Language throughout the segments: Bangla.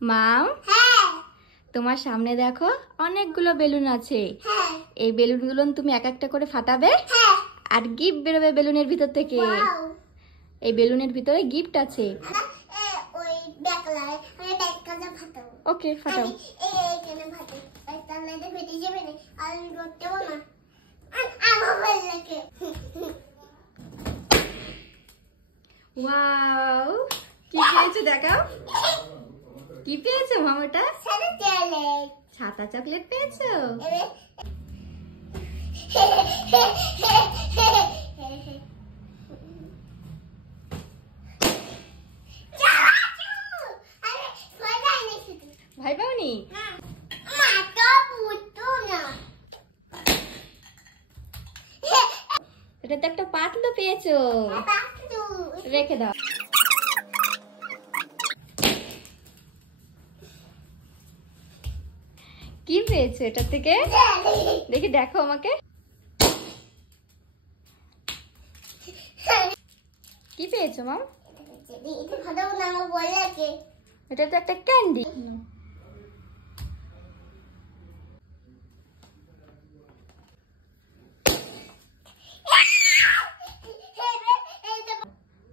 মাম, হ্যাঁ তোমার সামনে দেখো অনেকগুলো বেলুন আছে। হ্যাঁ এই বেলুনগুলো তুমি এক একটা করে ফাটাবে হ্যাঁ আর গিফট বেরোবে বেলুনের ভিতর থেকে। ওয়াও এই বেলুনের ভিতরে গিফট আছে। ওই ব্যাকলার আমি ব্যাকলার ফাটাবো। ওকে, ফাটাও। আমি এইখানে ফাটাই তাহলে এটা ফেটে যাবে না আর আমি করতে পারবো না আমার ভালো লাগে। ওয়াও, কি পেয়েছো দেখাও। কি পেয়েছো মামাটা? সাদা চকলেট ছাতা চকলেট পেয়েছো? ভাই পাওনি? এটা তো একটা পাতলু পেয়েছো। রেখে দাও। কি পেয়েছো এটা থেকে? দেখি, দেখো আমাকে। কি পেয়েছো মাম? এটা তো একটা ক্যান্ডি।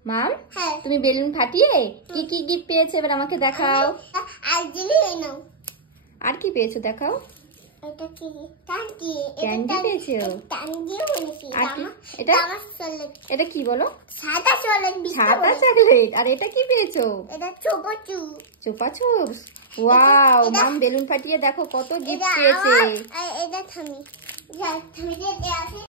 মাম, তুমি বেলুন ফাটিয়ে কি কি গিফট পেয়েছো এবার আমাকে দেখাও। আর কি পেয়েছো দেখাও। ক্যান্ডি পেয়েছো? আর কি? এটা কি বলো? সাদা চকলেট। ছাতা চকলেট। আর এটা কি পেয়েছো? এটা চোপাচু। চোপা চুপস। ওয়াও, মাম বেলুন ফাটিয়ে দেখো কত গিফট পেয়েছে। এটা থামি।